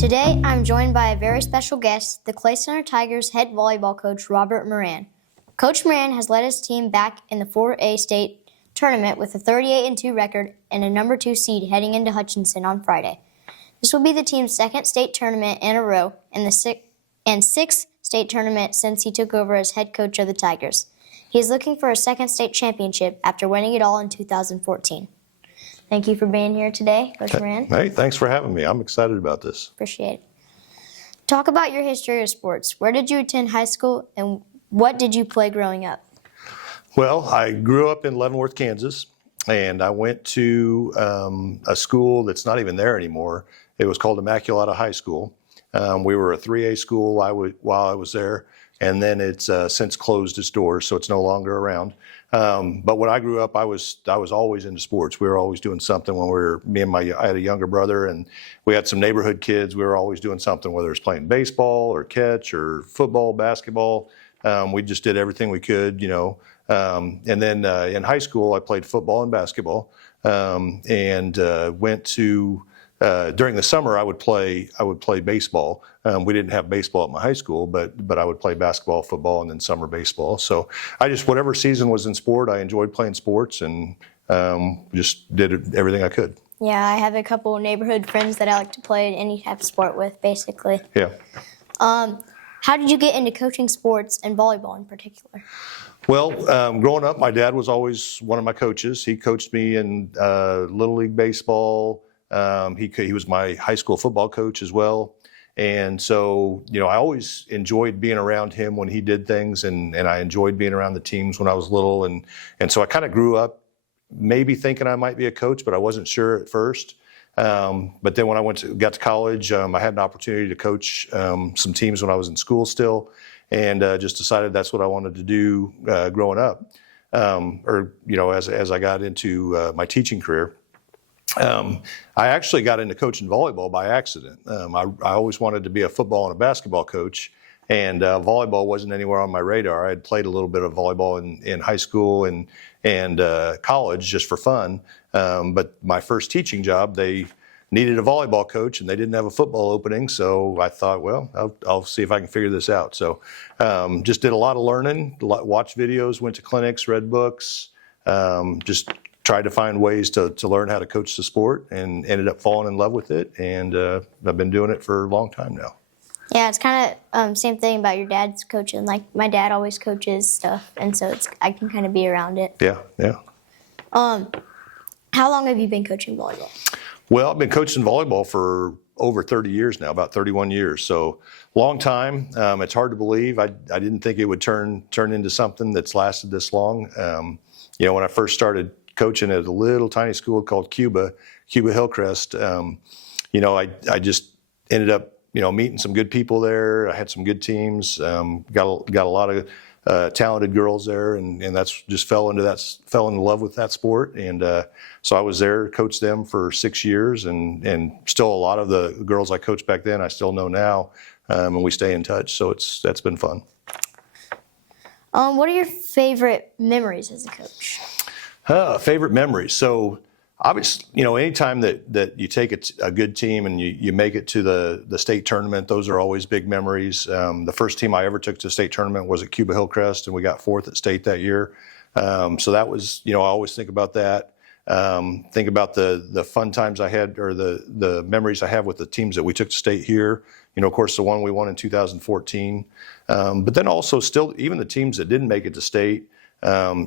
Today, I'm joined by a very special guest, the Clay Center Tigers head volleyball coach, Robert Moran. Coach Moran has led his team back in the 4A state tournament with a 38-2 record and a number 2 seed heading into Hutchinson on Friday. This will be the team's second state tournament in a row and sixth state tournament since he took over as head coach of the Tigers. He is looking for a second state championship after winning it all in 2014. Thank you for being here today, Coach Moran. Hey, thanks for having me. I'm excited about this. Appreciate it. Talk about your history of sports. Where did you attend high school, and what did you play growing up? Well, I grew up in Leavenworth, Kansas, and I went to a school that's not even there anymore. It was called Immaculata High School. We were a 3A school while I was there, and then it's since closed its doors, so it's no longer around. But when I grew up, I was always into sports. We were always doing something when I had a younger brother, and we had some neighborhood kids. We were always doing something, whether it's playing baseball or catch or football, basketball. We just did everything we could, And then in high school, I played football and basketball, and went to. During the summer, I would play baseball. We didn't have baseball at my high school, but I would play basketball, football, and then summer baseball. So whatever season was in sport, I enjoyed playing sports and just did everything I could. Yeah, I have a couple of neighborhood friends that I like to play any type of sport with, basically. Yeah. How did you get into coaching sports and volleyball in particular? Well, growing up, my dad was always one of my coaches. He coached me in Little League baseball. He was my high school football coach as well. And so, I always enjoyed being around him when he did things, and I enjoyed being around the teams when I was little. And so I kind of grew up maybe thinking I might be a coach, but I wasn't sure at first. But then when I got to college, I had an opportunity to coach some teams when I was in school still, and just decided that's what I wanted to do growing up, as I got into my teaching career. I actually got into coaching volleyball by accident. I always wanted to be a football and a basketball coach, and volleyball wasn't anywhere on my radar. I had played a little bit of volleyball in high school and college just for fun, but my first teaching job, they needed a volleyball coach, and they didn't have a football opening, so I thought, well, I'll see if I can figure this out. So just did a lot of learning, watched videos, went to clinics, read books, just tried to find ways to learn how to coach the sport, and ended up falling in love with it, and I've been doing it for a long time now. Yeah, it's kind of same thing about your dad's coaching. Like, my dad always coaches stuff, and so I can kind of be around it. Yeah. How long have you been coaching volleyball? Well, I've been coaching volleyball for over 30 years now, about 31 years. So long time. It's hard to believe. I didn't think it would turn into something that's lasted this long. When I first started coaching at a little tiny school called Cuba Hillcrest, I just ended up, meeting some good people there. I had some good teams, got a lot of talented girls there, and that's just fell in love with that sport. And so I was there, coached them for 6 years, and still a lot of the girls I coached back then I still know now, and we stay in touch. So that's been fun. What are your favorite memories as a coach? Favorite memories. So obviously, anytime that you take a good team and you make it to the state tournament, those are always big memories. The first team I ever took to the state tournament was at Cuba Hillcrest, and we got 4th at state that year. So that was, I always think about that. Think about the fun times I had, or the memories I have with the teams that we took to state here. Of course, the one we won in 2014. But then also still, even the teams that didn't make it to state,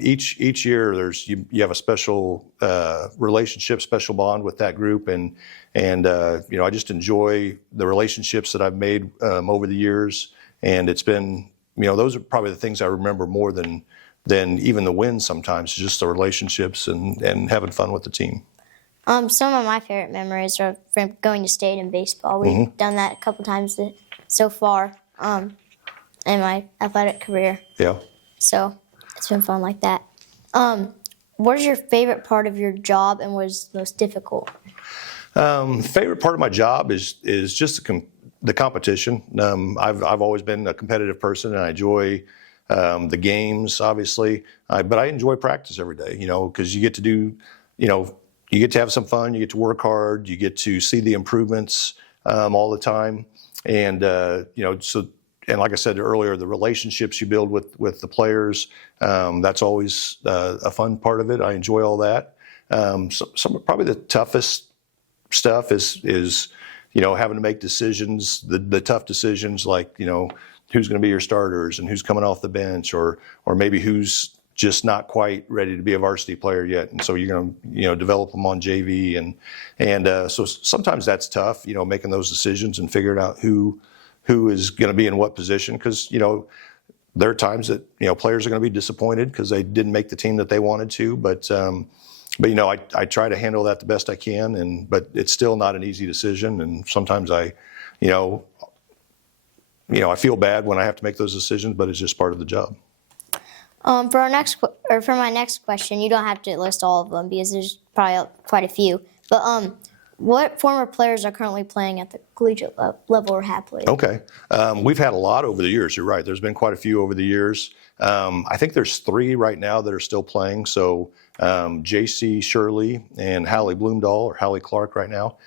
each year you have a special relationship, special bond with that group, and I just enjoy the relationships that I've made over the years, and it's been, those are probably the things I remember more than even the wins sometimes, just the relationships and having fun with the team. Some of my favorite memories are from going to state in baseball. We've done that a couple times so far in my athletic career. Yeah. So it's been fun like that. What is your favorite part of your job, and what is most difficult? Favorite part of my job is just the competition. I've always been a competitive person, and I enjoy the games, obviously, but I enjoy practice every day. Because you get to do, you get to have some fun, you get to work hard, you get to see the improvements all the time. And, and like I said earlier, the relationships you build with the players, that's always a fun part of it. I enjoy all that. Probably the toughest stuff is having to make decisions, the tough decisions, like, who's going to be your starters and who's coming off the bench, or maybe who's just not quite ready to be a varsity player yet. And so you're going to, develop them on JV. And so sometimes that's tough, making those decisions and figuring out who is going to be in what position. Because, there are times that, players are going to be disappointed because they didn't make the team that they wanted to. But I try to handle that the best I can. But it's still not an easy decision. And sometimes I feel bad when I have to make those decisions, but it's just part of the job. For my next question, you don't have to list all of them because there's probably quite a few. But what former players are currently playing at the collegiate level or have played? Okay, we've had a lot over the years. You're right. There's been quite a few over the years. I think there's 3 right now that are still playing. So J.C. Shirley and Hallie Bloomdahl, or Hallie Clark right now.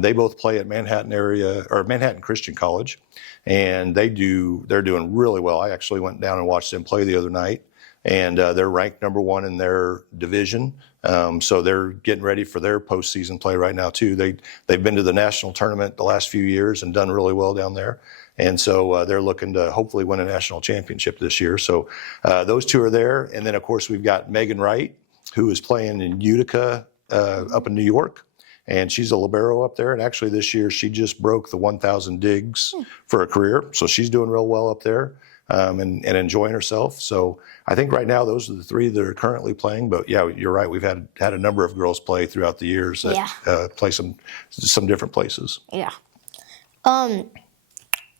They both play at Manhattan Christian College, and they're doing really well. I actually went down and watched them play the other night, and they're ranked number 1 in their division. So they're getting ready for their postseason play right now too. They've been to the national tournament the last few years and done really well down there. And so they're looking to hopefully win a national championship this year. So those 2 are there. And then, of course, we've got Megan Wright, who is playing in Utica up in New York. And she's a libero up there. And actually this year she just broke the 1,000 digs for a career. So she's doing real well up there and enjoying herself. So I think right now those are the 3 that are currently playing. But yeah, you're right. We've had a number of girls play throughout the years that play some different places. Yeah.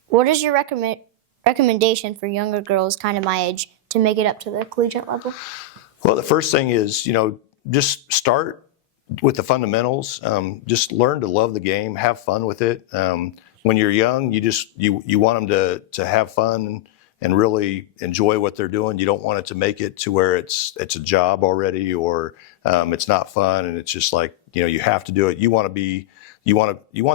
What is your recommendation for younger girls, kind of my age, to make it up to the collegiate level? Well, the first thing is, just start with the fundamentals. Just learn to love the game, have fun with it. When you're young, you want them to have fun and really enjoy what they're doing. You don't want it to make it to where it's a job already, or it's not fun and it's just like, you have to do it. You want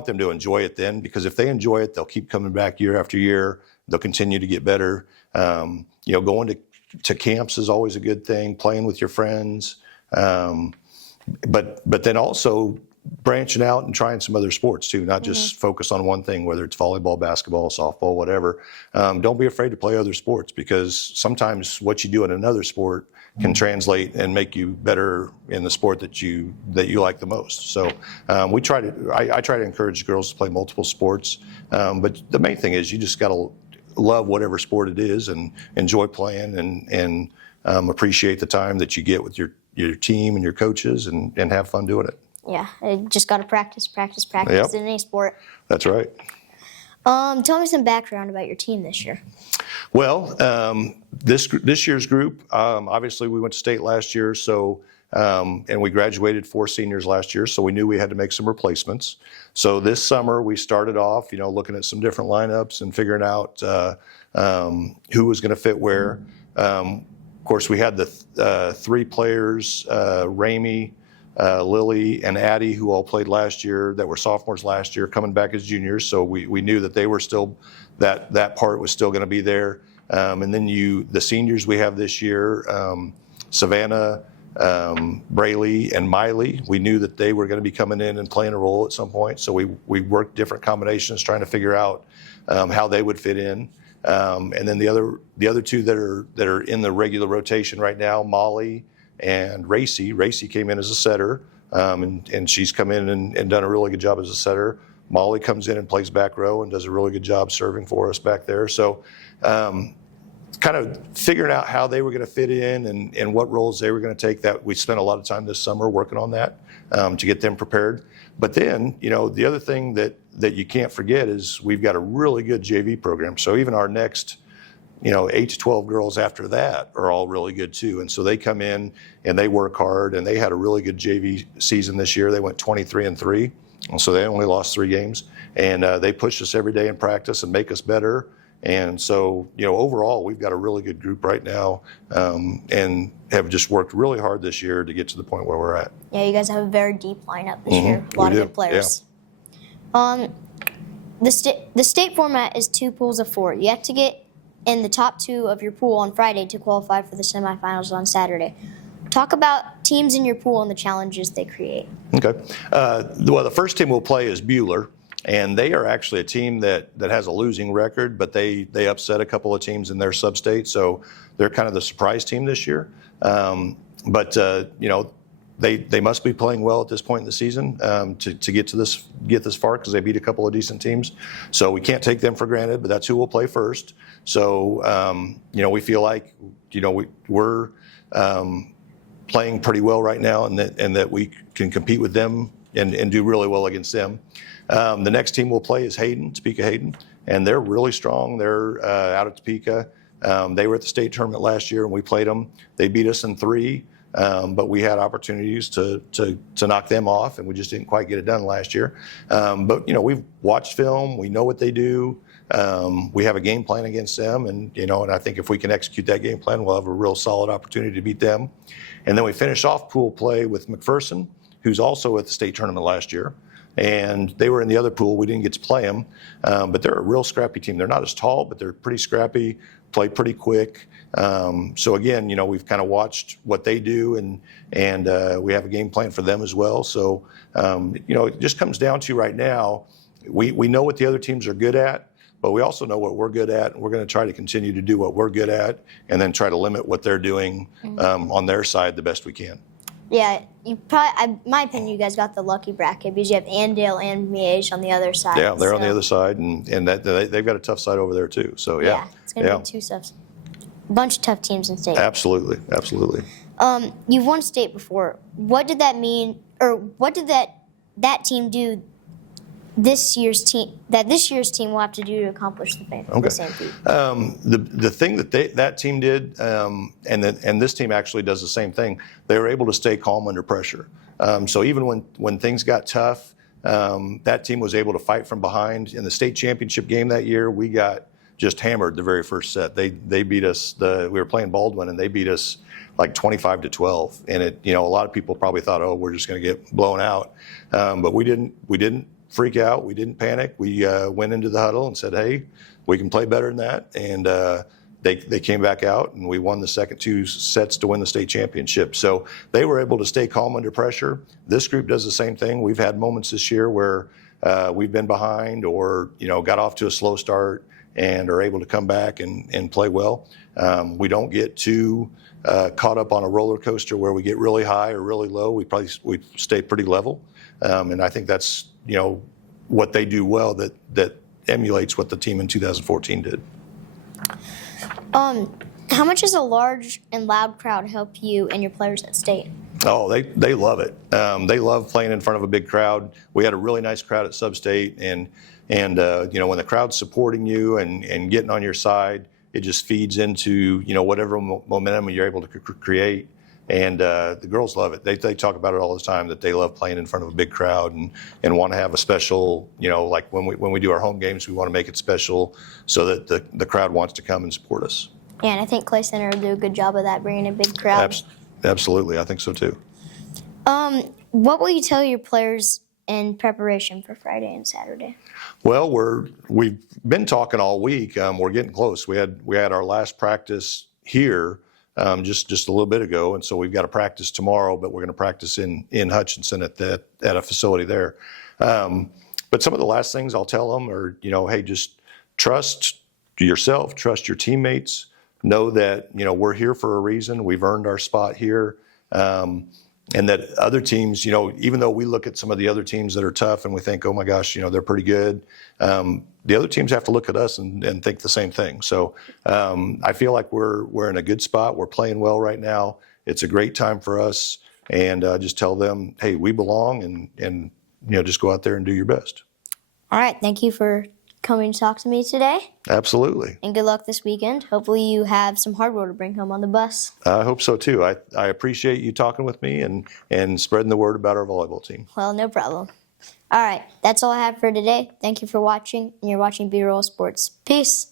them to enjoy it then, because if they enjoy it, they'll keep coming back year after year. They'll continue to get better. Going to camps is always a good thing, playing with your friends. But then also branching out and trying some other sports too, not just focus on one thing, whether it's volleyball, basketball, softball, whatever. Don't be afraid to play other sports, because sometimes what you do in another sport can translate and make you better in the sport that you like the most. So I try to encourage girls to play multiple sports. But the main thing is you just got to love whatever sport it is and enjoy playing and appreciate the time that you get with your team and your coaches and have fun doing it. Yeah, you just got to practice Yep. in any sport. That's right. Tell me some background about your team this year. Well, this year's group, obviously we went to state last year, so and we graduated 4 seniors last year, so we knew we had to make some replacements. So this summer we started off, looking at some different lineups and figuring out who was going to fit where. Of course, we had the 3 players, Ramey, Lily, and Addie, who all played last year, that were sophomores last year, coming back as juniors. So we knew that they were still, that part was still going to be there. And then the seniors we have this year, Savannah, Braley, and Miley, we knew that they were going to be coming in and playing a role at some point. So we worked different combinations trying to figure out how they would fit in. And then the other 2 that are in the regular rotation right now, Molly and Racy. Racy came in as a setter, and she's come in and done a really good job as a setter. Molly comes in and plays back row and does a really good job serving for us back there. So kind of figuring out how they were going to fit in and what roles they were going to take, that we spent a lot of time this summer working on that to get them prepared. But then, the other thing that you can't forget is we've got a really good JV program. So even our next 8 to 12 girls after that are all really good too. And so they come in and they work hard, and they had a really good JV season this year. They went 23-3. And so they only lost 3 games, and they push us every day in practice and make us better. And so, overall, we've got a really good group right now, and have just worked really hard this year to get to the point where we're at. Yeah, you guys have a very deep lineup this year. A lot of good players. Yeah. The state format is 2 pools of 4. You have to get in the top 2 of your pool on Friday to qualify for the semifinals on Saturday. Talk about teams in your pool and the challenges they create. Okay. Well, the first team we'll play is Bueller, and they are actually a team that has a losing record, but they upset a couple of teams in their sub-state, so they're kind of the surprise team this year. But they must be playing well at this point in the season to get this far, because they beat a couple of decent teams. So we can't take them for granted, but that's who we'll play first. So we feel like we're playing pretty well right now, and that we can compete with them and do really well against them. The next team we'll play is Topeka Hayden, and they're really strong. They're out of Topeka. They were at the state tournament last year, and we played them. They beat us in 3, but we had opportunities to knock them off, and we just didn't quite get it done last year. But we've watched film. We know what they do. We have a game plan against them, and I think if we can execute that game plan, we'll have a real solid opportunity to beat them. And then we finish off pool play with McPherson, who's also at the state tournament last year. And they were in the other pool. We didn't get to play them, but they're a real scrappy team. They're not as tall, but they're pretty scrappy, play pretty quick. So again, we've kind of watched what they do, and we have a game plan for them as well. So it just comes down to right now, we know what the other teams are good at, but we also know what we're good at, and we're going to try to continue to do what we're good at, and then try to limit what they're doing on their side the best we can. Yeah, you probably, in my opinion, you guys got the lucky bracket because you have Andale and Miege on the other side. Yeah, they're on the other side, and that they've got a tough side over there too. So yeah, it's going to be 2 stuff. A bunch of tough teams in state. Absolutely. You've won state before. What did that mean, or what did that team do? This year's team will have to do to accomplish the same feat. The thing that team did, and this team actually does the same thing. They were able to stay calm under pressure. So even when things got tough, that team was able to fight from behind. In the state championship game that year, we got just hammered the very first set. They beat us. We were playing Baldwin, and they beat us like 25-12. And a lot of people probably thought, oh, we're just going to get blown out, but we didn't freak out. We didn't panic. We went into the huddle and said, hey, we can play better than that. And they came back out, and we won the second 2 sets to win the state championship. So they were able to stay calm under pressure. This group does the same thing. We've had moments this year where we've been behind, or got off to a slow start and are able to come back and play well. We don't get too caught up on a roller coaster where we get really high or really low. We stay pretty level. And I think that's what they do well, that emulates what the team in 2014 did. How much does a large and loud crowd help you and your players at state? Oh, they love it. They love playing in front of a big crowd. We had a really nice crowd at Sub-State, and when the crowd's supporting you and getting on your side, it just feeds into whatever momentum you're able to create. And the girls love it. They talk about it all the time, that they love playing in front of a big crowd and want to have a special, like when we do our home games, we want to make it special so that the crowd wants to come and support us. Yeah, and I think Clay Center will do a good job of that, bringing a big crowd. Absolutely, I think so too. What will you tell your players in preparation for Friday and Saturday? Well, we've been talking all week. We're getting close. We had our last practice here just a little bit ago, and so we've got a practice tomorrow, but we're going to practice in Hutchinson at a facility there. But some of the last things I'll tell them are, hey, just trust yourself, trust your teammates, know that we're here for a reason. We've earned our spot here, and that other teams, even though we look at some of the other teams that are tough and we think, oh my gosh, they're pretty good. The other teams have to look at us and think the same thing. So I feel like we're in a good spot. We're playing well right now. It's a great time for us, and just tell them, hey, we belong, and just go out there and do your best. All right. Thank you for coming to talk to me today. Absolutely. And good luck this weekend. Hopefully you have some hardware to bring home on the bus. I hope so too. I appreciate you talking with me and spreading the word about our volleyball team. Well, no problem. All right. That's all I have for today. Thank you for watching, and you're watching B-Roll Sports. Peace.